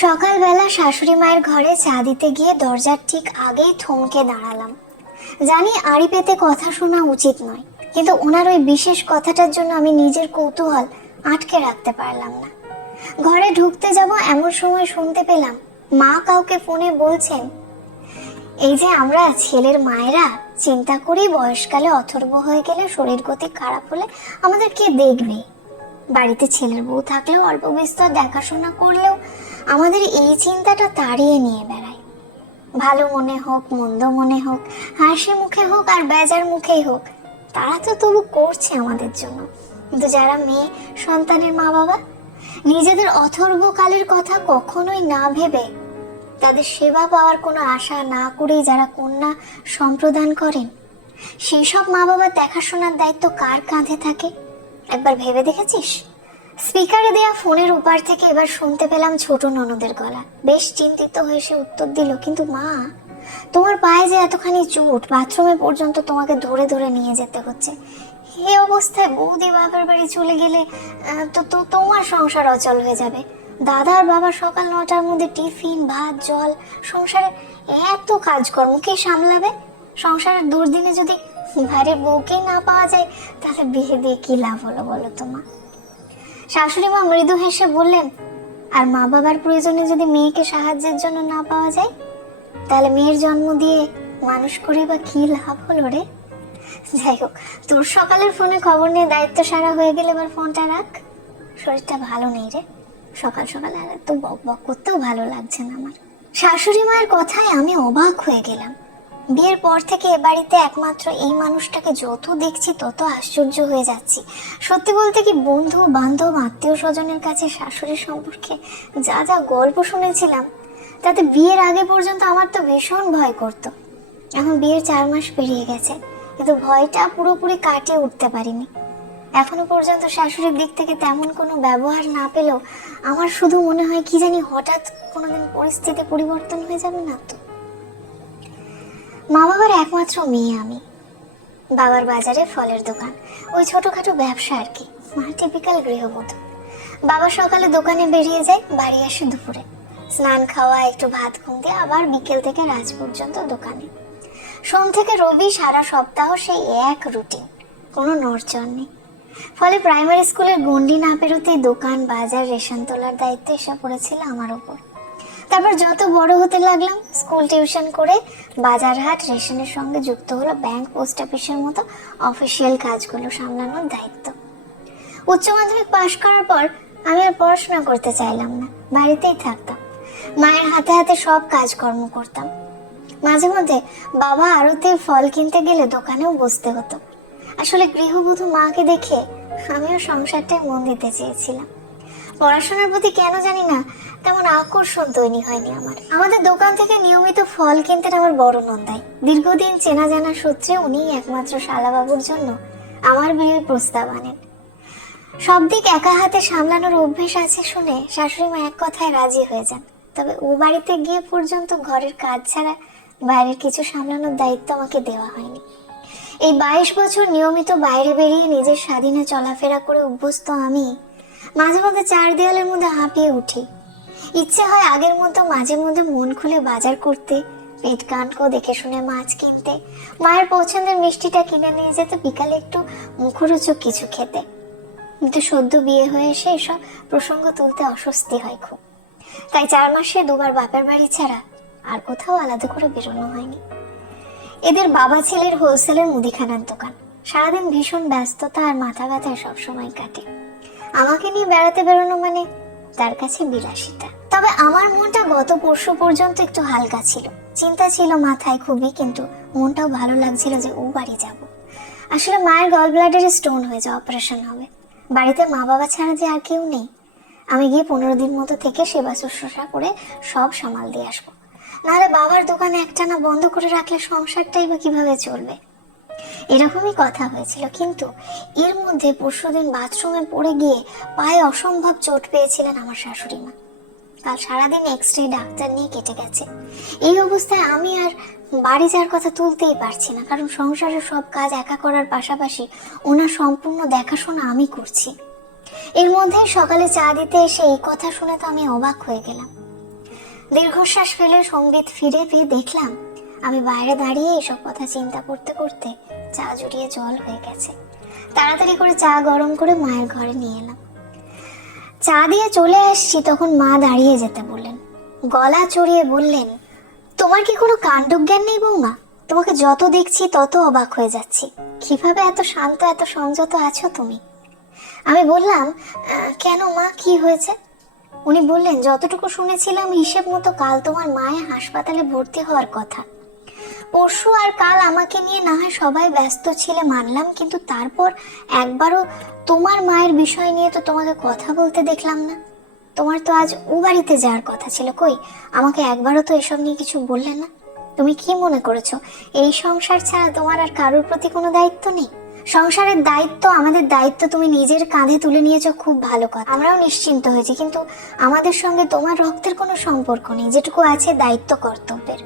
সকালবেলা শাশুড়ি মায়ের ঘরে চা দিতে গিয়ে দরজার ঠিক আগেই থমকে দাঁড়ালাম। জানি আড়ি পেতে কথা শোনা উচিত নয়, কিন্তু ওনার ওই বিশেষ কথাটার জন্য আমি নিজের কৌতূহল আটকে রাখতে পারলাম না। ঘরে ঢুকতে যাব এমন সময় শুনতে পেলাম মা কাউকে ফোনে বলছেন, এই যে আমরা ছেলের মায়েরা, চিন্তা করি বয়সকালে অথর্ব হয়ে গেলে শরীর গতি খারাপ হলে আমাদের কে দেখবে? বাড়িতে ছেলের বউ থাকলেও অল্প বিস্তর দেখাশোনা করলেও আমাদের এই চিন্তাটা তাড়িয়ে নিয়ে বেড়ায়। ভালো মনে হোক, মন্দ মনে হোক, হাসি মুখে হোক আর বেজার মুখেই হোক, তারা তো তবু করছে আমাদের জন্য। কিন্তু যারা মেয়ে, সন্তানের মা বাবা নিজেদের অথর্বকালের কথা কখনোই না ভেবে, তাদের সেবা পাওয়ার কোনো আশা না করেই যারা কন্যা সম্প্রদান করেন, সেই সব মা বাবার দেখাশোনার দায়িত্ব কার কাঁধে থাকে? একবার ভেবে দেখেছিস? স্পিকারে দেয়া ফোনের উপার থেকে এবার শুনতে পেলাম ছোট ননদের গলা। বেশ চিন্তিত হয়ে সে উত্তর দিল, কিন্তু মা, তোমার পায়ে যে এতখানি চোট, বাথরুমে পর্যন্ত তোমাকে ধরে ধরে নিয়ে যেতে হচ্ছে। এই অবস্থায় বৌদি বাবার বাড়ি চলে গেলে তো তো তোমার সংসার অচল হয়ে যাবে। দাদা আর বাবা সকাল নটার মধ্যে টিফিন, ভাত, জল, সংসারে এত কাজকর্ম, কে সামলাবে? সংসারের দুর্দিনে যদি ঘরের বউকে না পাওয়া যায়, তাহলে বিয়ে দিয়ে কি লাভ হলো বলো তো মা? শাশুড়ি মা মৃদু হেসে বললেন, আর মা বাবার প্রয়োজনে যদি মেয়েকে সাহায্যের জন্য না পাওয়া যায়, তাহলে মেয়ের জন্ম দিয়ে মানুষ করে বা কি লাভ হলো রে? যাই হোক, তোর সকালের ফোনে খবর নিয়ে দায়িত্ব সারা হয়ে গেলে এবার ফোনটা রাখ। শরীরটা ভালো নেই রে। সকাল সকাল আর এত বক বক করতেও ভালো লাগছে না আমার। শাশুড়ি মায়ের কথায় আমি অবাক হয়ে গেলাম। বিয়ের পর থেকে এ বাড়িতে একমাত্র এই মানুষটাকে যত দেখছি তত আশ্চর্য হয়ে যাচ্ছি। সত্যি বলতে কি বন্ধু, বান্ধব, আত্মীয় স্বজনের কাছে শাশুড়ি সম্পর্কে যা যা গল্প শুনেছিলাম, তাতে বিয়ের আগে পর্যন্ত আমার তো ভীষণ ভয় করতো। এখন বিয়ের চার মাস পেরিয়ে গেছে, কিন্তু ভয়টা পুরোপুরি কাটিয়ে উঠতে পারিনি। এখনও পর্যন্ত শাশুড়ির দিক থেকে তেমন কোনো ব্যবহার না পেলেও আমার শুধু মনে হয় কি জানি হঠাৎ কোনোদিন পরিস্থিতি পরিবর্তন হয়ে যাবে না তো। মা বাবার একমাত্র মেয়ে আমি। বাবার বাজারে ফলের দোকান, ওই ছোটখাটো ব্যবসা আর কি, মা টিপিক্যাল গৃহবধূ। বাবা সকালে দোকানে বেরিয়ে যায়, বাড়ি আসে দুপুরে। স্নান খাওয়া, একটু ভাত ঘুম দিয়ে আবার বিকেল থেকে রাত পর্যন্ত দোকানে। সোম থেকে রবি সারা সপ্তাহ সেই এক রুটিন কোনো নড়চড় নেই। ফলে প্রাইমারি স্কুলের গন্ডি না পেরোতেই দোকান, বাজার, রেশন তোলার দায়িত্ব এসে পড়েছিল আমার ওপর। তারপর যত বড় হতে লাগলাম, স্কুল টিউশন করে বাজার হাট রেশনের সঙ্গে যুক্ত হলো ব্যাংক, পোস্ট অফিসের মতো অফিসিয়াল কাজগুলো সামলানোর দায়িত্ব। উচ্চ মাধ্যমিক পাশ করার পর আমি আর পড়াশোনা করতে চাইলাম না, বাড়িতেই থাকতাম। মায়ের হাতে হাতে সব কাজকর্ম করতাম। মাঝে মধ্যে বাবা আড়তে ফল কিনতে গেলে দোকানেও বসতে হতো। আসলে গৃহবধূ মাকে দেখে আমিও সংসারটায় মন দিতে চেয়েছিলাম। পড়াশোনার প্রতি কেন জানি না তেমন আকর্ষণ তৈরি হয়নি আমার। আমাদের দোকান থেকে নিয়মিত ফল কিনতেন আমার বড় নন্দাই। দীর্ঘদিন চেনা জানা সূত্রে উনিই একমাত্র শালাবাবুর জন্য আমার বিয়ের প্রস্তাব আনেন। সব দিক একা হাতে সামলানোর অভ্যেস আছে শুনে শাশুড়ি মা এক কথায় রাজি হয়ে যান। তবে ও বাড়িতে গিয়ে পর্যন্ত ঘরের কাজ ছাড়া বাইরের কিছু সামলানোর দায়িত্ব আমাকে দেওয়া হয়নি। এই বাইশ বছর নিয়মিত বাইরে বেরিয়ে নিজের স্বাধীনে চলাফেরা করে অভ্যস্ত আমি মাঝে মধ্যে চার দেওয়ালের মধ্যে হাঁপিয়ে উঠি। ইচ্ছে হয় আগের মতো মাঝে মধ্যে মন খুলে বাজার করতে। পেট কানকো দেখে শুনে মাছ কিনতে। মায়ের পছন্দের মিষ্টিটা কিনে নিয়ে যেতে বিকালে একটু মুখরোচক কিছু খেতে। কিন্তু সদ্য বিয়ে হয়ে এসে এসব প্রসঙ্গ তুলতে অস্বস্তি হয় খুব। তাই চার মাসে দুবার বাপের বাড়ি ছাড়া আর কোথাও আলাদা করে বেরোনো হয়নি। এদের বাবা ছেলের হোলসেলের মুদিখানার দোকান। সারাদিন ভীষণ ব্যস্ততা আর মাথা ব্যথায় সবসময় কাটে। আমাকে নিয়ে বেড়াতে বেরোনো মানে তার কাছে বিলাসিতা। তবে আমার মনটা গত পরশু পর্যন্ত একটু হালকা ছিল। চিন্তা ছিল মাথায় খুবই, কিন্তু মনটাও ভালো লাগছিল যে ও বাড়ি যাব। আসলে মায়ের গল ব্লাডারে স্টোন হয়েছে অপারেশন হবে। বাড়িতে মা বাবা ছাড়া যে আর কেউ নেই। আমি গিয়ে পনেরো দিন মতো থেকে সেবা শুশ্রূষা করে সব সামাল দিয়ে আসব। নাহলে বাবার দোকান একটানা বন্ধ করে রাখলে সংসারটাই বা কীভাবে চলবে? এরকমই কথা হয়েছিল, কিন্তু এর মধ্যে পরশুদিন বাথরুমে পড়ে গিয়ে পায়ে অসম্ভব চোট পেয়েছিলেন আমার শাশুড়ি মা। কাল সারাদিন এক্স রে ডাক্তার নিয়ে কেটে গেছে। এই অবস্থায় আমি আর বাড়ি যাওয়ার কথা তুলতেই পারছি না, কারণ সংসারের সব কাজ একা করার পাশাপাশি ওনার সম্পূর্ণ দেখাশোনা আমি করছি। এর মধ্যে সকালে চা দিতে এসে এই কথা শুনে তো আমি অবাক হয়ে গেলাম। দীর্ঘশ্বাস ফেলে সংগীত ফিরে পেয়ে দেখলাম, আমি বাইরে দাঁড়িয়ে এসব কথা চিন্তা করতে করতে চা জুড়িয়ে জল হয়ে গেছে। তাড়াতাড়ি করে চা গরম করে মায়ের ঘরে নিয়ে এলাম। চা দিয়ে চলে আসছি তখন মা দাঁড়িয়ে যেতে বললেন। গলা চড়িয়ে বললেন তোমার কি কোনো কাণ্ডজ্ঞান নেই বৌমা? তোমাকে যত দেখছি তত অবাক হয়ে যাচ্ছি। কীভাবে এত শান্ত এত সংযত আছো তুমি? আমি বললাম "আহ, কেন মা? কি হয়েছে? উনি বললেন যতটুকু শুনেছিলাম হিসেব মতো কাল তোমার মায়ের হাসপাতালে ভর্তি হওয়ার কথা। পরশু আর কাল আমাকে নিয়ে না হয় সবাই ব্যস্ত ছিলে, মানলাম। কিন্তু তারপর একবারও তোমার মায়ের বিষয় নিয়ে তো তোমাকে কথা বলতে দেখলাম না। তোমার তো আজ ও বাড়িতে যাওয়ার কথা ছিল, কই? আমাকে একবারও তো এসব নিয়ে কিছু বললে না। তুমি কি মনে করেছ, এই সংসার ছাড়া তোমার আর কারোর প্রতি কোনো দায়িত্ব নেই? সংসারের দায়িত্ব, আমাদের দায়িত্ব তুমি নিজের কাঁধে তুলে নিয়েছো, খুব ভালো কথা। আমরাও নিশ্চিন্ত হয়েছি, কিন্তু আমাদের সঙ্গে তোমার রক্তের কোনো সম্পর্ক নেই, যেটুকু আছে দায়িত্ব কর্তব্যের।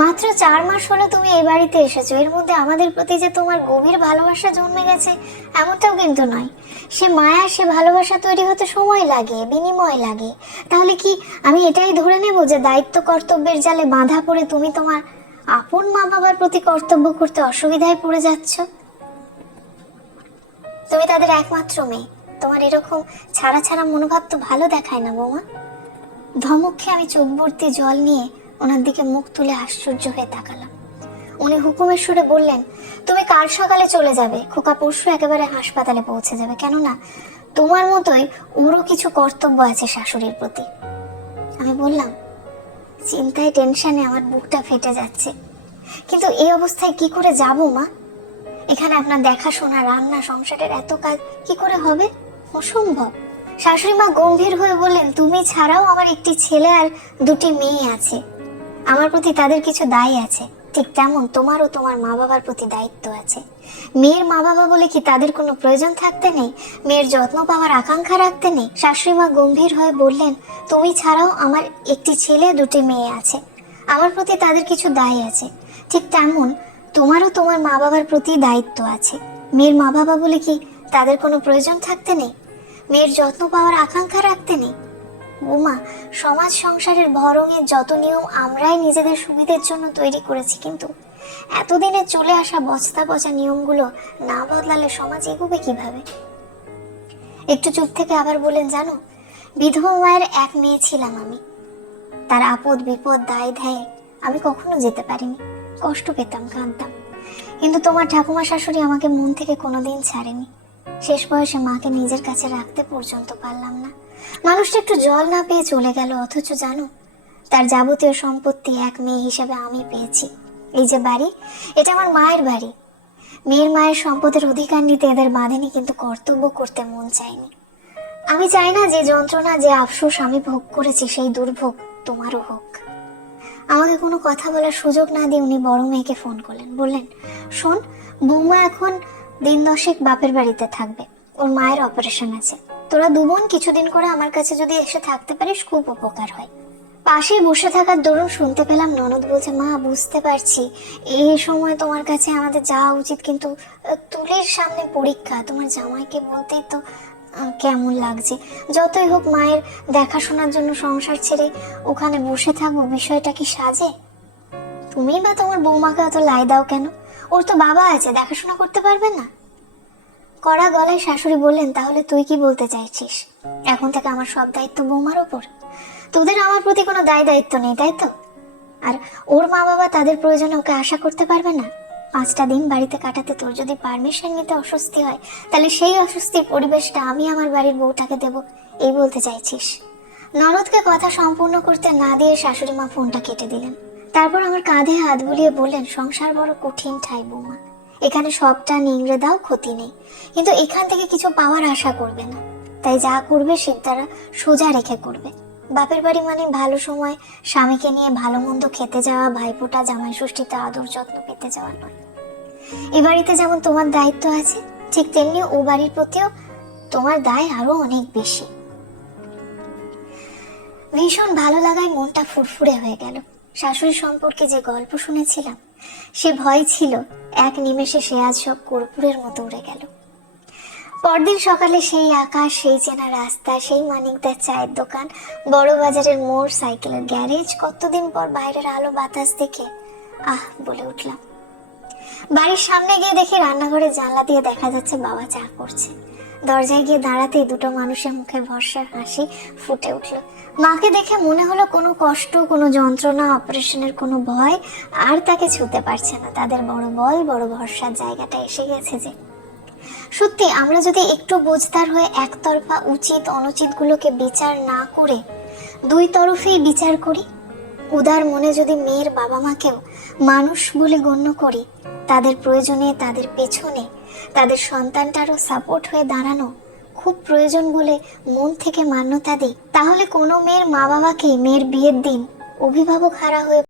মাত্র চার মাস হলো তুমি এই বাড়িতে এসেছ। এর মধ্যে আমাদের প্রতি যে তোমার গভীর ভালোবাসা জন্মে গেছে, এমনটাও কিন্তু নয়। সে মায়া, সে ভালোবাসা তৈরি হতে সময় লাগে, বিনিময় লাগে। তাহলে কি আমি এটাই ধরে নেব যে দায়িত্ব কর্তব্যের জালে বাঁধা পড়ে তুমি তোমার আপন মা বাবার প্রতি কর্তব্য করতে অসুবিধায় পড়ে যাচ্ছ? তুমি তাদের একমাত্র মেয়ে। তোমার এরকম ছাড়া ছাড়া মনোভাব তো ভালো দেখায় না, বৌমা। ধমক খেয়ে আমি চোখ ভর্তি জল নিয়ে ওনার দিকে মুখ তুলে আশ্চর্য হয়ে তাকালাম। উনি হুকুমের সুরে বললেন, তুমি কাল সকালে চলে যাবে। খোকা পরশু একেবারে হাসপাতালে পৌঁছে যাবে। কেননা তোমার মতোই ওরও কিছু কর্তব্য আছে শাশুড়ির প্রতি। আমি বললাম, চিন্তায় টেনশনে আমার বুকটা ফেটে যাচ্ছে। কিন্তু এই অবস্থায় কি করে যাব, মা? এখানে আপনার দেখাশোনা, রান্না, সংসারের এত কাজ, কি করে হবে? অসম্ভব। শাশুড়ি মা গম্ভীর হয়ে বললেন, তুমি ছাড়াও আমার একটি ছেলে আর দুটি মেয়ে আছে। আমার প্রতি তাদের কিছু দায় আছে। ঠিক তেমন তোমারও তোমার মা বাবার প্রতি দায়িত্ব আছে। মেয়ের মা বাবা বলে কি তাদের কোনো প্রয়োজন থাকতে নেই? মেয়ের যত্ন পাওয়ার আকাঙ্ক্ষা রাখতে নেই? শাশুড়ি মা গম্ভীর হয়ে বললেন, তুমি ছাড়াও আমার একটি ছেলে, দুটি মেয়ে আছে। আমার প্রতি তাদের কিছু দায় আছে। ঠিক তেমন তোমারও তোমার মা বাবার প্রতি দায়িত্ব আছে। মেয়ের মা বাবা বলে কি তাদের কোনো প্রয়োজন থাকতে নেই? মেয়ের যত্ন পাওয়ার আকাঙ্ক্ষা রাখতে নেই? উমা, সমাজ সংসারের ভরঙের যত নিয়ম আমরাই নিজেদের সুবিধের জন্য তৈরি করেছি কিন্তু এতদিনে চলে আসা বস্তা পচা নিয়মগুলো না বদলালে সমাজ এগোবে কীভাবে? একটু চুপ থেকে আবার বলেন জানো, বিধবা মায়ের এক মেয়ে ছিলাম আমি। তার আপদ বিপদ, দায় ধ্যায় আমি কখনো যেতে পারিনি। কষ্ট পেতাম, কাঁদতাম। কিন্তু তোমার ঠাকুমা শাশুড়ি আমাকে মন থেকে কোনোদিন ছাড়েনি। শেষ বয়সে মাকে নিজের কাছে রাখতে পর্যন্ত পারলাম না। মানুষটা একটু জল না পেয়ে চলে গেল, অথচ জানো? তার যাবতীয় সম্পত্তি এক মেয়ে হিসেবে আমি পেয়েছি। এই যে বাড়ি, এটা আমার মায়ের বাড়ি। মেয়ের মায়ের সম্পদের অধিকার নিতে এদের বাঁধেনি, কিন্তু কর্তব্য করতে মন চায়নি। আমি চাই না যে যন্ত্রণা, যে আফসোস আমি ভোগ করেছি, সেই দুর্ভোগ তোমারও হোক। আমাকে কোনো কথা বলার সুযোগ না দিয়ে উনি বড় মেয়েকে ফোন করলেন। বললেন, শোন, বৌমা এখন দিন দশেক বাপের বাড়িতে থাকবে। ওর মায়ের অপারেশন আছে। তোরা দু বোন কিছুদিন করে আমার কাছে যদি এসে থাকতে পারিস, খুব উপকার হয়। পাশে বসে থাকার দরুন শুনতে পেলাম ননদ বলছে, মা, বুঝতে পারছি। এই সময় তোমার কাছে আমাদের যাওয়া উচিত, কিন্তু তুলির সামনে পরীক্ষা। তোমার জামাইকে বলতেই তো কেমন লাগছে। যতই হোক মায়ের দেখাশোনার জন্য সংসার ছেড়ে ওখানে বসে থাকব, বিষয়টা কি সাজে? তুমি বা তোমার বৌমাকে অত লাই দাও কেন? ওর তো বাবা আছে, দেখাশোনা করতে পারবে না? কড়া গলায় শাশুড়ি বললেন, তাহলে তুই কি বলতে চাইছিস? এখন থেকে আমার সব দায়িত্ব বৌমার ওপর। তোদের আমার প্রতি কোনো দায় দায়িত্ব নেই, তাই তো? আর ওর মা বাবা তাদের প্রয়োজনে ওকে আশা করতে পারবে না? পাঁচটা দিন বাড়িতে কাটাতে তোর যদি পারমিশন নিতে অস্বস্তি হয়, তাহলে সেই অস্বস্তির পরিবেশটা আমি আমার বাড়ির বউটাকে দেব, এই বলতে চাইছিস? ননদকে কথা সম্পূর্ণ করতে না দিয়ে শাশুড়ি মা ফোনটা কেটে দিলেন। তারপর আমার কাঁধে হাত বুলিয়ে বললেন, সংসার বড় কঠিন ঠাই বৌমা। এখানে সবটা নিংড়ে দাও, ক্ষতি নেই। কিন্তু এখান থেকে কিছু পাওয়ার আশা করবে না। তাই যা করবে সে তারা সোজা রেখে করবে। বাপের বাড়ি মানে ভালো সময়, স্বামীকে নিয়ে ভালো মন্দ খেতে যাওয়া, ভাইফোঁটা জামাই ষষ্ঠীতে আদর যত্ন পেতে যাওয়া নয়। এ বাড়িতে যেমন তোমার দায়িত্ব আছে, ঠিক তেমনি ও বাড়ির প্রতিও তোমার দায় আরও অনেক বেশি। ভীষণ ভালো লাগায় মনটা ফুরফুরে হয়ে গেল। শাশুড়ি সম্পর্কে যে গল্প শুনেছিলাম সে ভয় ছিল। এক নিমেষে সে আজ সব কর্পূরের মতো উড়ে গেল। পরদিন সকালে সেই আকাশ, সেই চেনা রাস্তা, সেই মানিকদার চায়ের দোকান, বড় বাজারের মোড়, সাইকেলের গ্যারেজ, কতদিন পর বাইরের আলো বাতাস দেখে আহ বলে উঠলাম। বাড়ির সামনে গিয়ে দেখি রান্নাঘরের জানলা দিয়ে দেখা যাচ্ছে বাবা চা করছে। দরজায় গিয়ে দাঁড়াতেই দুটো মানুষের মুখে ভরসার হাসি ফুটে উঠল। মাকে দেখে মনে হলো কোনো কষ্ট, কোনো যন্ত্রণা, অপারেশনের কোনো ভয়, আর তাকে ছুতে পারছে না। তাদের বড় বল, বড় ভরসার জায়গাটা এসে গেছে যে, সত্যি আমরা যদি একটু বোঝদার হয়ে একতরফা উচিত, অনুচিতগুলোকে বিচার না করে দুই তরফেই বিচার করি, উদার মনে যদি মেয়ের বাবা মাকেও মানুষ বলে গণ্য করি, তাদের প্রয়োজনে, তাদের পেছনে তাদের সন্তানটারও সাপোর্ট হয়ে দাঁড়ানো খুব প্রয়োজন বলে মন থেকে মান্যতা দিই তাহলে কোনো মেয়ের মা বাবাকে মেয়ের বিয়ের দিন অভিভাবক হারা হয়ে